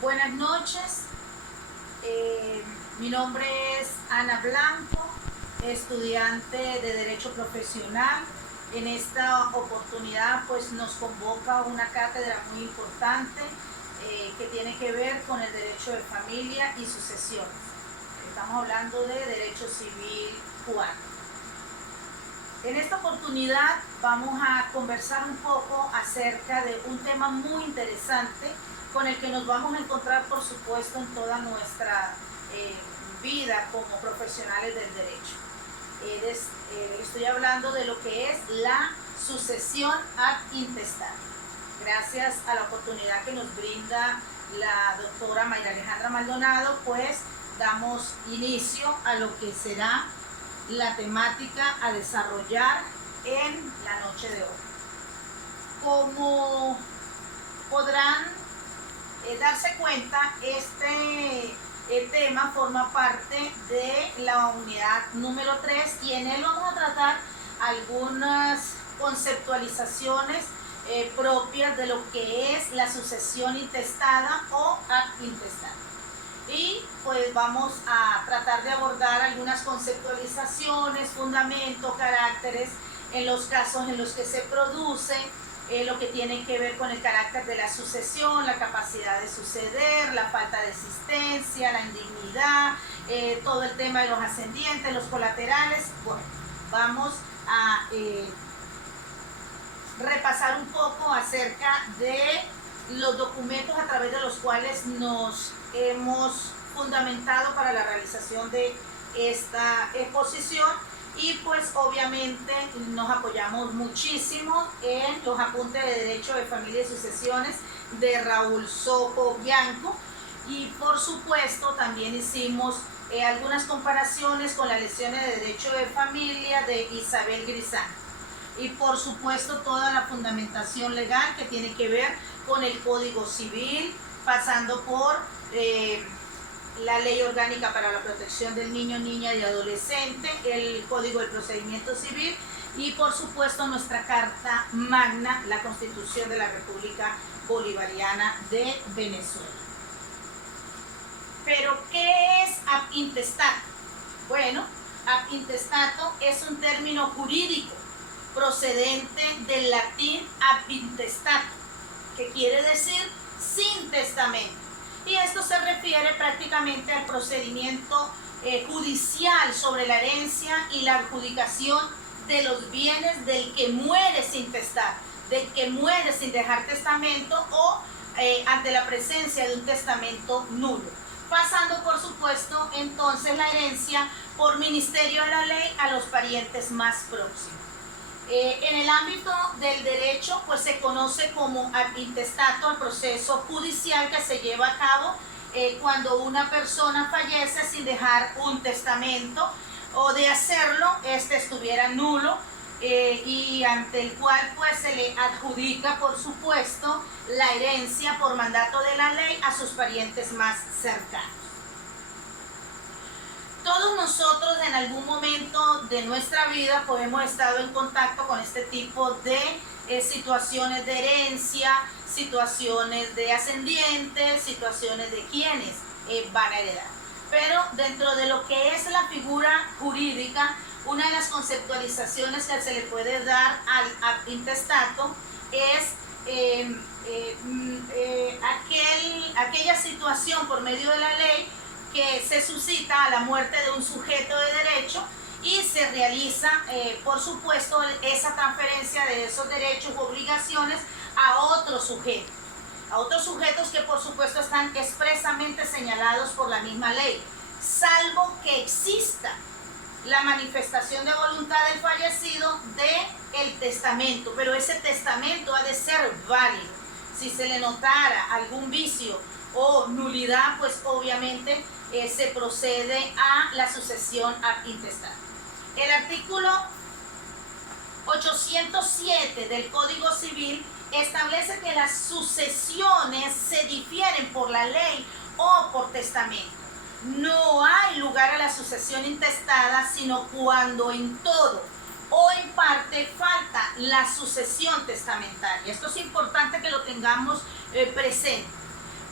Buenas noches, mi nombre es Ana Blanco, estudiante de Derecho Profesional. En esta oportunidad pues nos convoca una cátedra muy importante que tiene que ver con el derecho de familia y sucesiones. Estamos hablando de Derecho Civil cubano. En esta oportunidad vamos a conversar un poco acerca de un tema muy interesante con el que nos vamos a encontrar, por supuesto, en toda nuestra vida como profesionales del derecho. Estoy hablando de lo que es la sucesión ad intestate. Gracias a la oportunidad que nos brinda la doctora Mayra Alejandra Maldonado, pues damos inicio a lo que será la temática a desarrollar en la noche de hoy. Como podrán darse cuenta, este tema forma parte de la unidad número 3 y en él vamos a tratar algunas conceptualizaciones propias de lo que es la sucesión intestada o ad intestate. Y pues vamos a tratar de abordar algunas conceptualizaciones, fundamentos, caracteres en los casos en los que se produce lo que tiene que ver con el carácter de la sucesión, la capacidad de suceder, la falta de existencia, la indignidad, todo el tema de los ascendientes, los colaterales. Bueno, vamos a repasar un poco acerca de los documentos a través de los cuales nos hemos fundamentado para la realización de esta exposición. Y pues obviamente nos apoyamos muchísimo en los apuntes de Derecho de Familia y Sucesiones de Raúl Sopo Bianco, y por supuesto también hicimos algunas comparaciones con las lecciones de Derecho de Familia de Isabel Grisán, y por supuesto toda la fundamentación legal que tiene que ver con el Código Civil, pasando por la Ley Orgánica para la Protección del Niño, Niña y Adolescente, el Código del Procedimiento Civil y por supuesto nuestra Carta Magna, la Constitución de la República Bolivariana de Venezuela. Pero, ¿qué es ab intestato? Bueno, ab intestato es un término jurídico procedente del latín ab intestato, que quiere decir sin testamento. Y esto se refiere prácticamente al procedimiento judicial sobre la herencia y la adjudicación de los bienes del que muere sin testar, del que muere sin dejar testamento o ante la presencia de un testamento nulo. Pasando, por supuesto, entonces la herencia por ministerio de la ley a los parientes más próximos. En el ámbito del derecho, pues se conoce como ab intestato al proceso judicial que se lleva a cabo cuando una persona fallece sin dejar un testamento, o de hacerlo, este estuviera nulo, y ante el cual pues se le adjudica, por supuesto, la herencia por mandato de la ley a sus parientes más cercanos. Todos nosotros en algún momento de nuestra vida pues hemos estado en contacto con este tipo de situaciones de herencia, situaciones de ascendientes, situaciones de quienes van a heredar. Pero dentro de lo que es la figura jurídica, una de las conceptualizaciones que se le puede dar al ab intestato es aquella situación por medio de la ley que se suscita a la muerte de un sujeto de derecho y se realiza, por supuesto, esa transferencia de esos derechos u obligaciones a otros sujetos que por supuesto están expresamente señalados por la misma ley, salvo que exista la manifestación de voluntad del fallecido del testamento, pero ese testamento ha de ser válido. Si se le notara algún vicio o nulidad, pues obviamente se procede a la sucesión ad intestate. El artículo 807 del Código Civil establece que las sucesiones se difieren por la ley o por testamento. No hay lugar a la sucesión intestada, sino cuando en todo o en parte falta la sucesión testamentaria. Esto es importante que lo tengamos presente.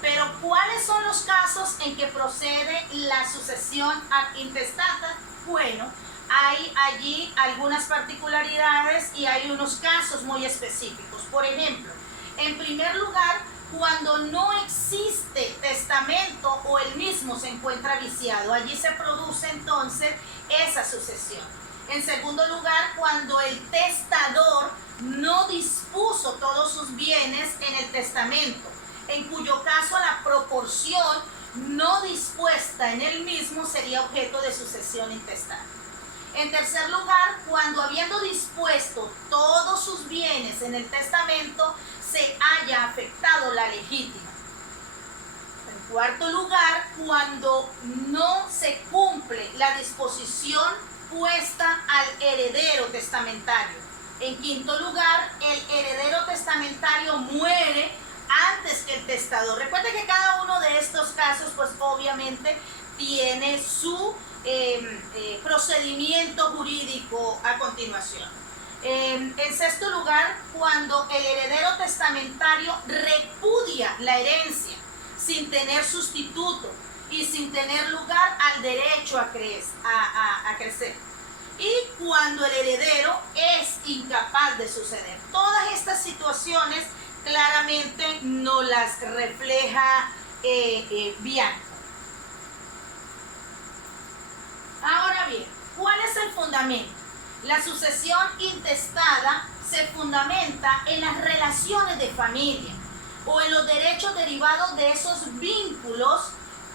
Pero ¿cuáles son los casos en que procede la sucesión ad intestata? Bueno, hay allí algunas particularidades y hay unos casos muy específicos. Por ejemplo, en primer lugar, cuando no existe testamento o el mismo se encuentra viciado, allí se produce entonces esa sucesión. En segundo lugar, cuando el testador no dispuso todos sus bienes en el testamento, en cuyo caso la proporción no dispuesta en el mismo sería objeto de sucesión intestada. En tercer lugar, cuando habiendo dispuesto todos sus bienes en el testamento, se haya afectado la legítima. En cuarto lugar, cuando no se cumple la disposición puesta al heredero testamentario. En quinto lugar, el heredero testamentario muere antes que el testador. Recuerde que cada uno de estos casos, pues obviamente tiene su procedimiento jurídico a continuación. En sexto lugar, cuando el heredero testamentario repudia la herencia sin tener sustituto y sin tener lugar al derecho a crecer. Y cuando el heredero es incapaz de suceder. Todas estas situaciones claramente nos las refleja Bianco. Ahora bien, ¿cuál es el fundamento? La sucesión intestada se fundamenta en las relaciones de familia o en los derechos derivados de esos vínculos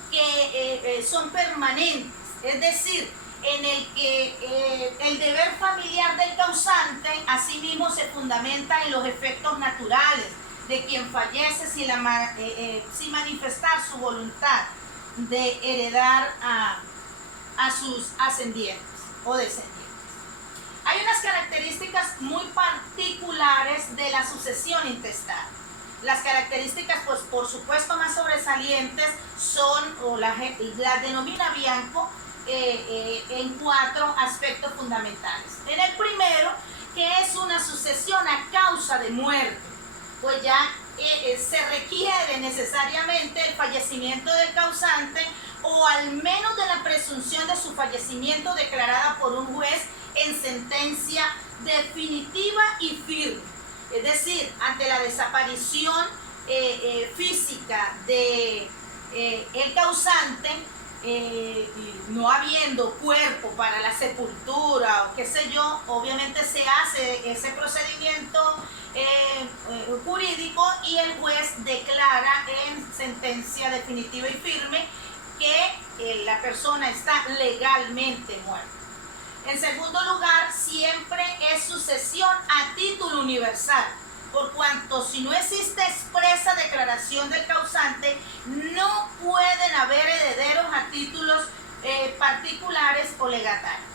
que son permanentes, es decir, en el que el deber familiar del causante asimismo se fundamenta en los efectos naturales de quien fallece sin manifestar su voluntad de heredar a sus ascendientes o descendientes. Hay unas características muy particulares de la sucesión intestada. Las características, pues por supuesto más sobresalientes son, o las denomina Bianco, en 4 aspectos fundamentales. En el primero, que es una sucesión a causa de muerte, pues ya se requiere necesariamente el fallecimiento del causante o al menos de la presunción de su fallecimiento declarada por un juez en sentencia definitiva y firme. Es decir, ante la desaparición física de el causante, no habiendo cuerpo para la sepultura o qué sé yo, obviamente se hace ese procedimiento jurídico y el juez declara en sentencia definitiva y firme que la persona está legalmente muerta. En segundo lugar, siempre es sucesión a título universal, por cuanto si no existe expresa declaración del causante, no pueden haber herederos a títulos particulares o legatarios.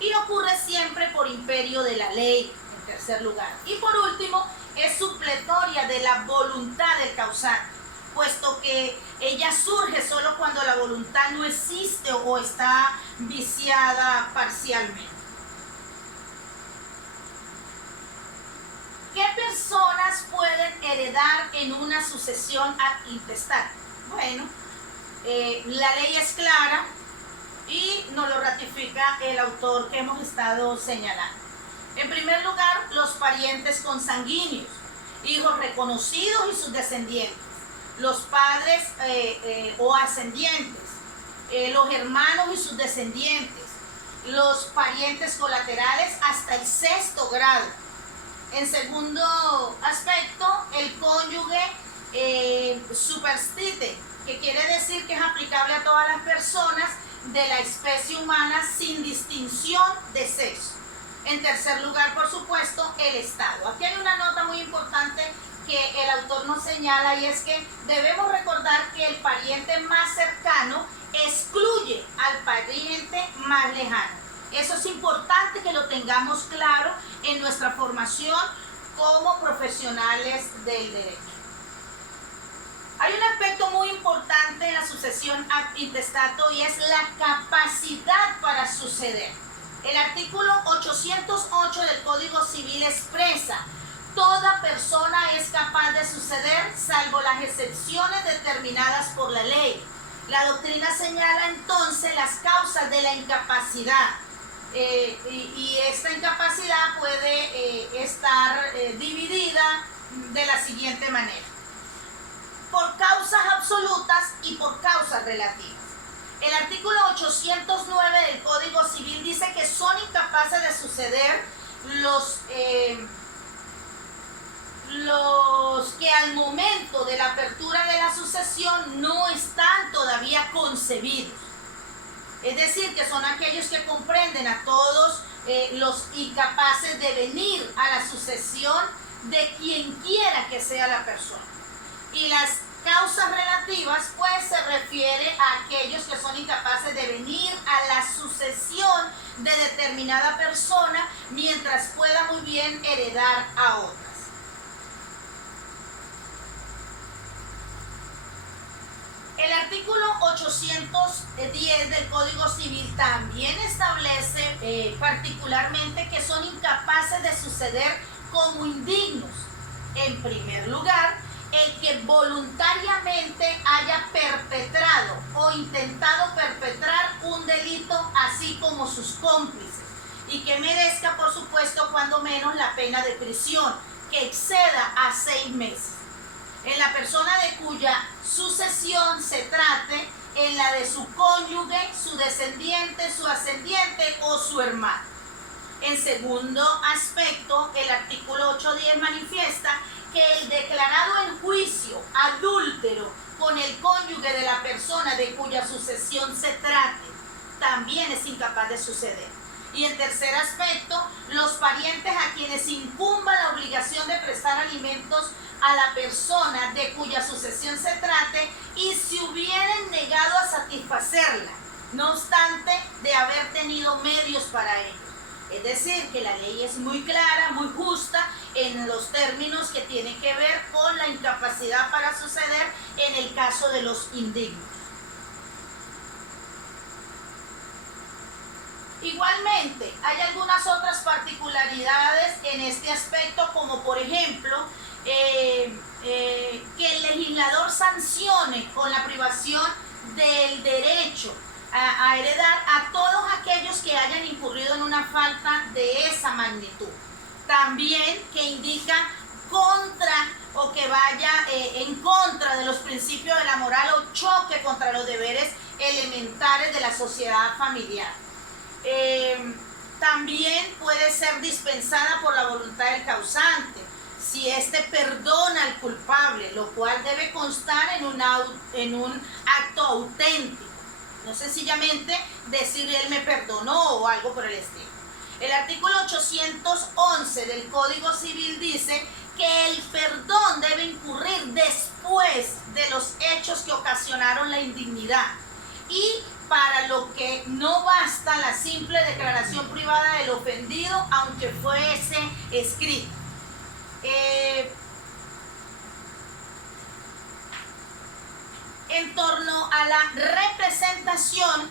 Y ocurre siempre por imperio de la ley, en tercer lugar. Y por último, es supletoria de la voluntad del causante, puesto que ella surge solo cuando la voluntad no existe o está viciada parcialmente. ¿Qué personas pueden heredar en una sucesión ad intestate? Bueno, la ley es clara y nos lo ratifica el autor que hemos estado señalando. En primer lugar, los parientes consanguíneos, hijos reconocidos y sus descendientes, los padres o ascendientes, los hermanos y sus descendientes, los parientes colaterales hasta el 6º grado. En segundo aspecto, el cónyuge superstite, que quiere decir que es aplicable a todas las personas de la especie humana sin distinción de sexo. En tercer lugar, por supuesto, el Estado. Aquí hay una nota muy importante que el autor nos señala y es que debemos recordar que el pariente más cercano excluye al pariente más lejano. Eso es importante que lo tengamos claro en nuestra formación como profesionales del derecho. Hay un aspecto muy importante en la sucesión ad intestato y es la capacidad para suceder. El artículo 808 del Código Civil expresa: toda persona es capaz de suceder, salvo las excepciones determinadas por la ley. La doctrina señala entonces las causas de la incapacidad. Y esta incapacidad puede estar dividida de la siguiente manera: por causas absolutas y por causas relativas. El artículo 809 del Código Civil dice que son incapaces de suceder los que al momento de la apertura de la sucesión no están todavía concebidos. Es decir, que son aquellos que comprenden a todos los incapaces de venir a la sucesión de quien quiera que sea la persona. Y las causas relativas, pues, se refiere a aquellos que son incapaces de venir a la sucesión de determinada persona mientras pueda muy bien heredar a otras. El artículo 810 del Código Civil también establece particularmente que son incapaces de suceder como indignos. En primer lugar, el que voluntariamente haya perpetrado o intentado perpetrar un delito, así como sus cómplices, y que merezca, por supuesto, cuando menos la pena de prisión, que exceda a 6 meses. En la persona de cuya sucesión se trate, en la de su cónyuge, su descendiente, su ascendiente o su hermano. En segundo aspecto, el artículo 810 manifiesta que el declarado en juicio adúltero con el cónyuge de la persona de cuya sucesión se trate, también es incapaz de suceder. Y en tercer aspecto, los parientes a quienes incumba la obligación de prestar alimentos a la persona de cuya sucesión se trate y se hubieran negado a satisfacerla, no obstante de haber tenido medios para ello. Es decir, que la ley es muy clara, muy justa en los términos que tienen que ver con la incapacidad para suceder en el caso de los indignos. Igualmente, hay algunas otras particularidades en este aspecto, como por ejemplo, que el legislador sancione con la privación del derecho a heredar a todos aquellos que hayan incurrido en una falta de esa magnitud. También que indica contra o que vaya en contra de los principios de la moral o choque contra los deberes elementales de la sociedad familiar. También puede ser dispensada por la voluntad del causante, si éste perdona al culpable, lo cual debe constar en un acto auténtico. No sencillamente decir él me perdonó o algo por el estilo. El artículo 811 del Código Civil dice que el perdón debe incurrir después de los hechos que ocasionaron la indignidad, y para lo que no basta la simple declaración privada del ofendido, aunque fuese escrita. En torno a la representación,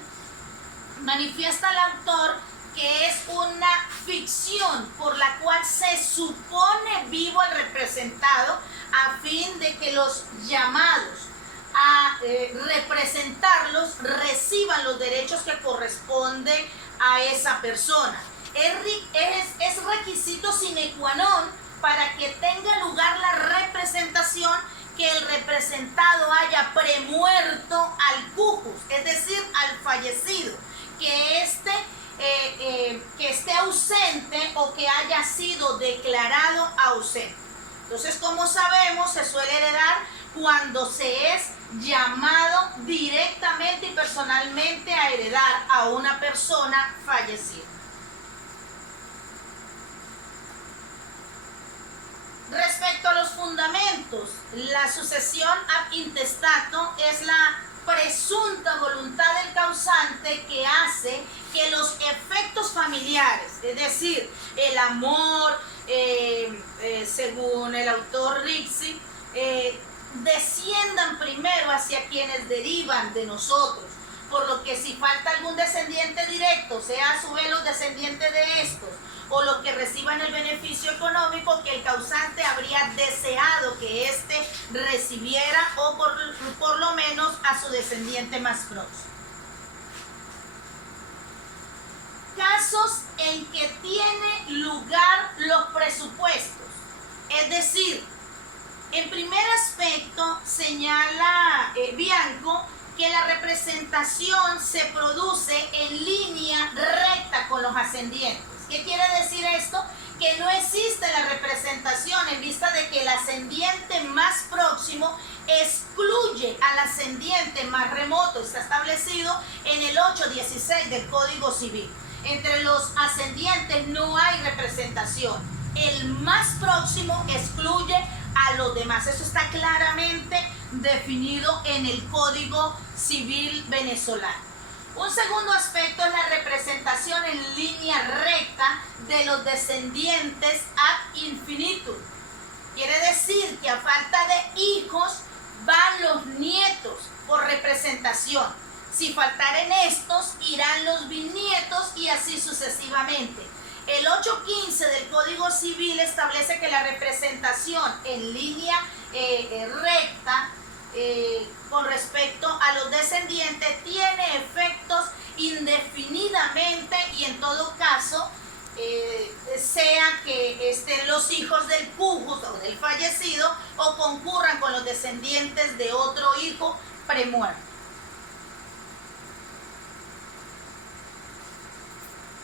manifiesta el autor que es una ficción por la cual se supone vivo el representado a fin de que los llamados a representarlos reciban los derechos que corresponden a esa persona. Es requisito sine qua non para que tenga lugar la representación que el representado haya premuerto al cujus, es decir, al fallecido, que esté ausente o que haya sido declarado ausente. Entonces, como sabemos, se suele heredar cuando se es llamado directamente y personalmente a heredar a una persona fallecida. Respecto a los fundamentos, la sucesión ab intestato es la presunta voluntad del causante que hace que los efectos familiares, es decir, el amor, según el autor Rixi, desciendan primero hacia quienes derivan de nosotros, por lo que si falta algún descendiente directo, sea a su vez los descendientes de estos, o los que reciban el beneficio económico que el causante habría deseado que éste recibiera, o por lo menos a su descendiente más próximo. Casos en que tiene lugar los presupuestos, es decir, en primer aspecto señala Bianco que la representación se produce en línea recta con los ascendientes. ¿Qué quiere decir esto? Que no existe la representación en vista de que el ascendiente más próximo excluye al ascendiente más remoto. Está establecido en el 8.16 del Código Civil. Entre los ascendientes no hay representación. El más próximo excluye a los demás. Eso está claramente definido en el Código Civil venezolano. Un segundo aspecto es la representación en línea recta de los descendientes ad infinitum. Quiere decir que a falta de hijos van los nietos por representación. Si faltaren estos, irán los bisnietos y así sucesivamente. El 8.15 del Código Civil establece que la representación en línea recta con respecto a los descendientes tiene efectos indefinidamente y en todo caso sea que estén los hijos del pujus o del fallecido o concurran con los descendientes de otro hijo premuerto.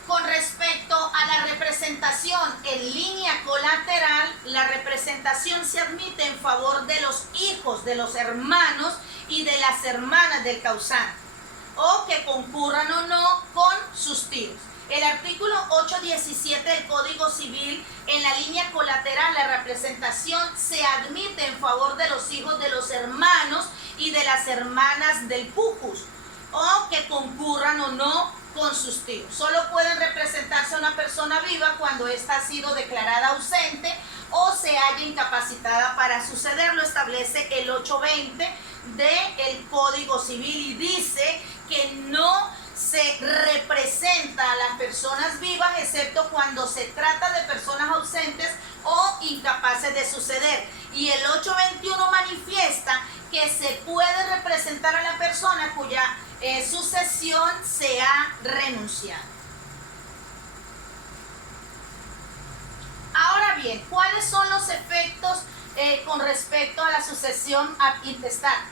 Con respecto a la representación en línea colateral, la representación se admite en favor de los hijos, de los hermanos y de las hermanas del causante, o que concurran o no con sus tíos. El artículo 8.17 del Código Civil, en la línea colateral, la representación se admite en favor de los hijos de los hermanos y de las hermanas del pujus, o que concurran o no con sus tíos. Solo pueden representarse a una persona viva cuando ésta ha sido declarada ausente o se halla incapacitada para suceder. Lo establece el 8.20 del Código Civil y dice que no se representa a las personas vivas excepto cuando se trata de personas ausentes o incapaces de suceder. Y el 8.21 manifiesta que se puede representar a la persona cuya sucesión se ha renunciado. Ahora bien, ¿cuáles son los efectos con respecto a la sucesión ad intestate?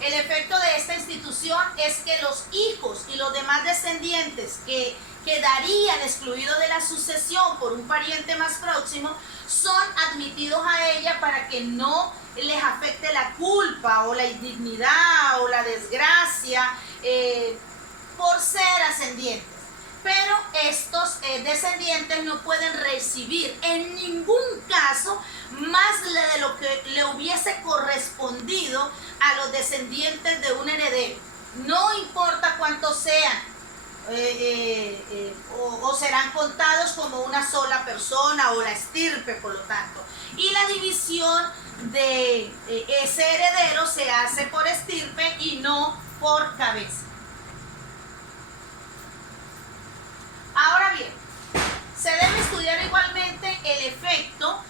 El efecto de esta institución es que los hijos y los demás descendientes que quedarían excluidos de la sucesión por un pariente más próximo son admitidos a ella para que no les afecte la culpa o la indignidad o la desgracia por ser ascendientes. Pero estos descendientes no pueden recibir en ningún caso más de lo que le hubiese correspondido a los descendientes de un heredero. No importa cuántos sean, o serán contados como una sola persona o la estirpe, por lo tanto. Y la división de ese heredero se hace por estirpe y no por cabeza. Ahora bien, se debe estudiar igualmente el efecto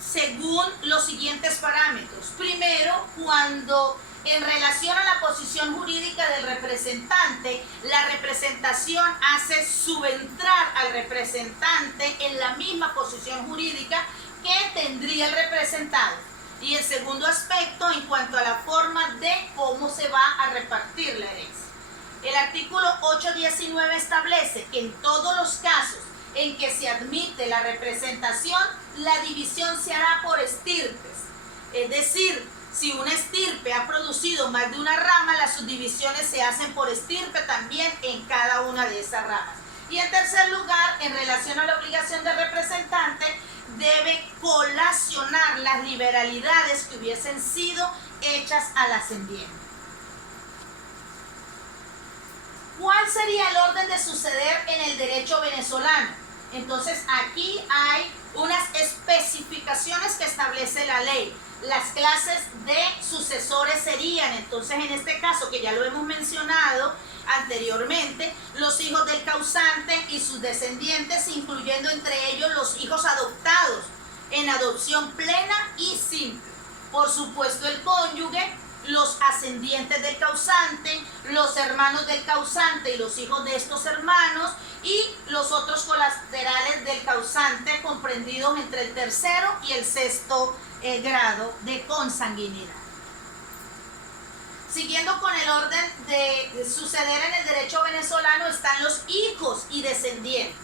según los siguientes parámetros. Primero, cuando en relación a la posición jurídica del representante, la representación hace subentrar al representante en la misma posición jurídica que tendría el representado. Y el segundo aspecto, en cuanto a la forma de cómo se va a repartir la herencia. El artículo 8.19 establece que en todos los casos en que se admite la representación, la división se hará por estirpes. Es decir, si una estirpe ha producido más de una rama, las subdivisiones se hacen por estirpe también en cada una de esas ramas. Y en tercer lugar, en relación a la obligación del representante, debe colacionar las liberalidades que hubiesen sido hechas al ascendiente. ¿Cuál sería el orden de suceder en el derecho venezolano? Entonces aquí hay unas especificaciones que establece la ley. Las clases de sucesores serían, entonces en este caso que ya lo hemos mencionado, anteriormente, los hijos del causante y sus descendientes, incluyendo entre ellos los hijos adoptados en adopción plena y simple. Por supuesto, el cónyuge, los ascendientes del causante, los hermanos del causante y los hijos de estos hermanos, y los otros colaterales del causante comprendidos entre el tercero y el sexto grado de consanguinidad. Siguiendo con el orden de suceder en el derecho venezolano, están los hijos y descendientes.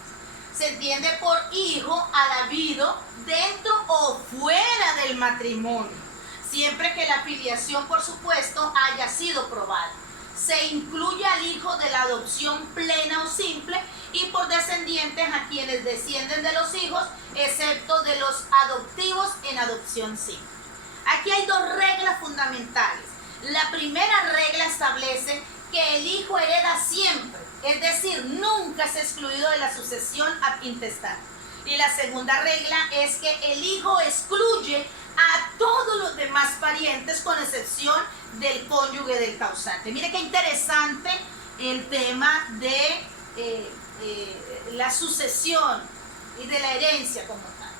Se entiende por hijo al habido dentro o fuera del matrimonio, siempre que la filiación, por supuesto, haya sido probada. Se incluye al hijo de la adopción plena o simple, y por descendientes a quienes descienden de los hijos, excepto de los adoptivos en adopción simple. Aquí hay dos reglas fundamentales. La primera regla establece que el hijo hereda siempre, es decir, nunca es excluido de la sucesión ad intestatum. Y la segunda regla es que el hijo excluye a todos los demás parientes con excepción del cónyuge del causante. Mire qué interesante el tema de la sucesión y de la herencia como tal.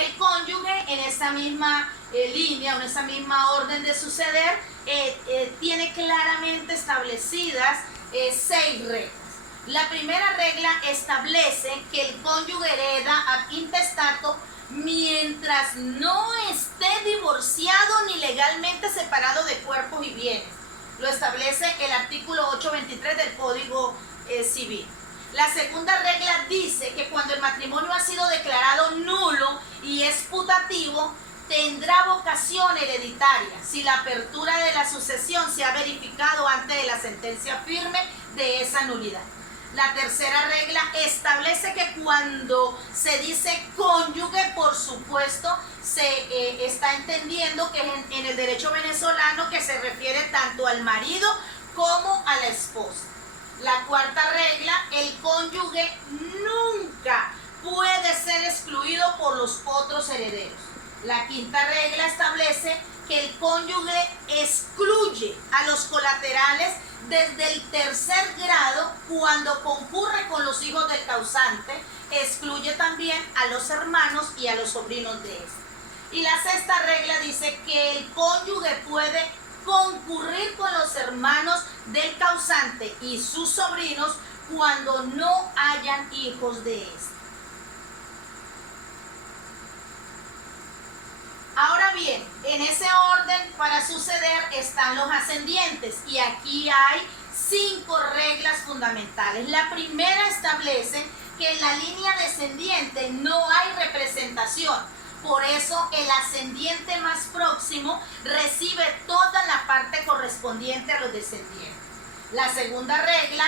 El cónyuge en esa misma línea, en esa misma orden de suceder, tiene claramente establecidas 6 reglas. La primera regla establece que el cónyuge hereda ad intestato mientras no esté divorciado ni legalmente separado de cuerpos y bienes. Lo establece el artículo 823 del Código Civil. La segunda regla dice que cuando el matrimonio ha sido declarado nulo y es putativo, tendrá vocación hereditaria si la apertura de la sucesión se ha verificado antes de la sentencia firme de esa nulidad. La tercera regla establece que cuando se dice cónyuge, por supuesto, se está entendiendo que en el derecho venezolano que se refiere tanto al marido como a la esposa. La cuarta regla, el cónyuge nunca puede ser excluido por los otros herederos. La quinta regla establece que el cónyuge excluye a los colaterales desde el tercer grado cuando concurre con los hijos del causante, excluye también a los hermanos y a los sobrinos de este. Y la sexta regla dice que el cónyuge puede concurrir con los hermanos del causante y sus sobrinos cuando no hayan hijos de este. Ahora bien, en ese orden para suceder están los ascendientes, y aquí hay 5 reglas fundamentales. La primera establece que en la línea descendiente no hay representación, por eso el ascendiente más próximo recibe toda la parte correspondiente a los descendientes. La segunda regla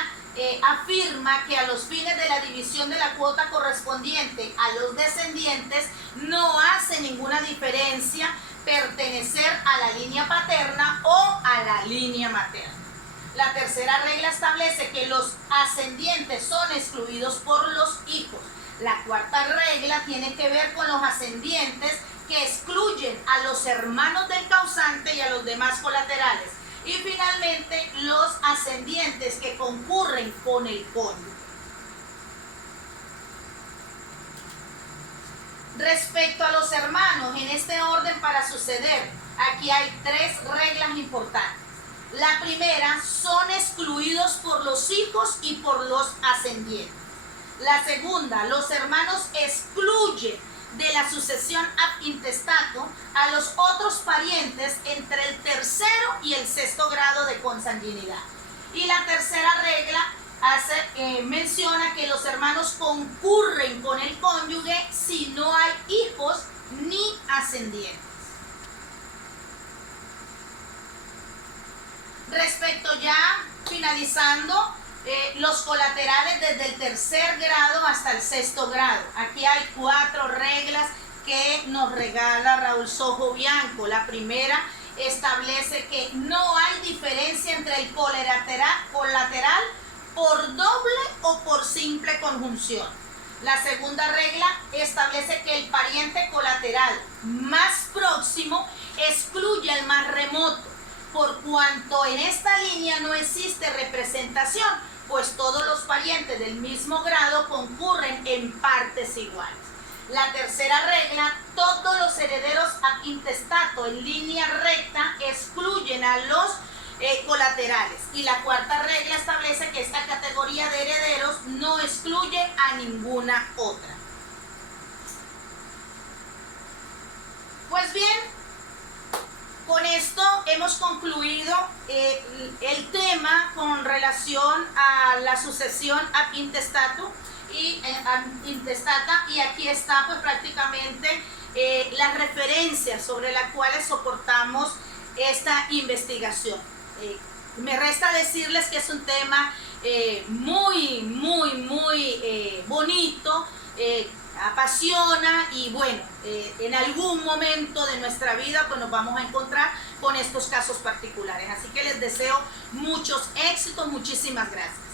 afirma que a los fines de la división de la cuota correspondiente a los descendientes no hace ninguna diferencia pertenecer a la línea paterna o a la línea materna. La tercera regla establece que los ascendientes son excluidos por los hijos. La cuarta regla tiene que ver con los ascendientes que excluyen a los hermanos del causante y a los demás colaterales. Y finalmente, los ascendientes que concurren con el cónyuge. Respecto a los hermanos, en este orden para suceder, aquí hay 3 reglas importantes. La primera, son excluidos por los hijos y por los ascendientes. La segunda, los hermanos excluyen de la sucesión ad intestato a los otros parientes entre el tercero y el sexto grado de consanguinidad. Y la tercera regla menciona que los hermanos concurren con el cónyuge si no hay hijos ni ascendientes. Respecto ya, finalizando, los colaterales desde el tercer grado hasta el sexto grado. Aquí hay 4 reglas que nos regala Raúl Sojo Bianco. La primera establece que no hay diferencia entre el colateral por doble o por simple conjunción. La segunda regla establece que el pariente colateral más próximo excluye al más remoto. por cuanto en esta línea no existe representación, pues todos los parientes del mismo grado concurren en partes iguales. La tercera regla, todos los herederos ab intestato en línea recta excluyen a los colaterales. Y la cuarta regla establece que esta categoría de herederos no excluye a ninguna otra. Pues bien, con esto hemos concluido el tema con relación a la sucesión ab intestato y intestata, y aquí está pues prácticamente las referencias sobre las cuales soportamos esta investigación. Me resta decirles que es un tema muy bonito, apasiona, y bueno, en algún momento de nuestra vida pues nos vamos a encontrar con estos casos particulares. Así que les deseo muchos éxitos, muchísimas gracias.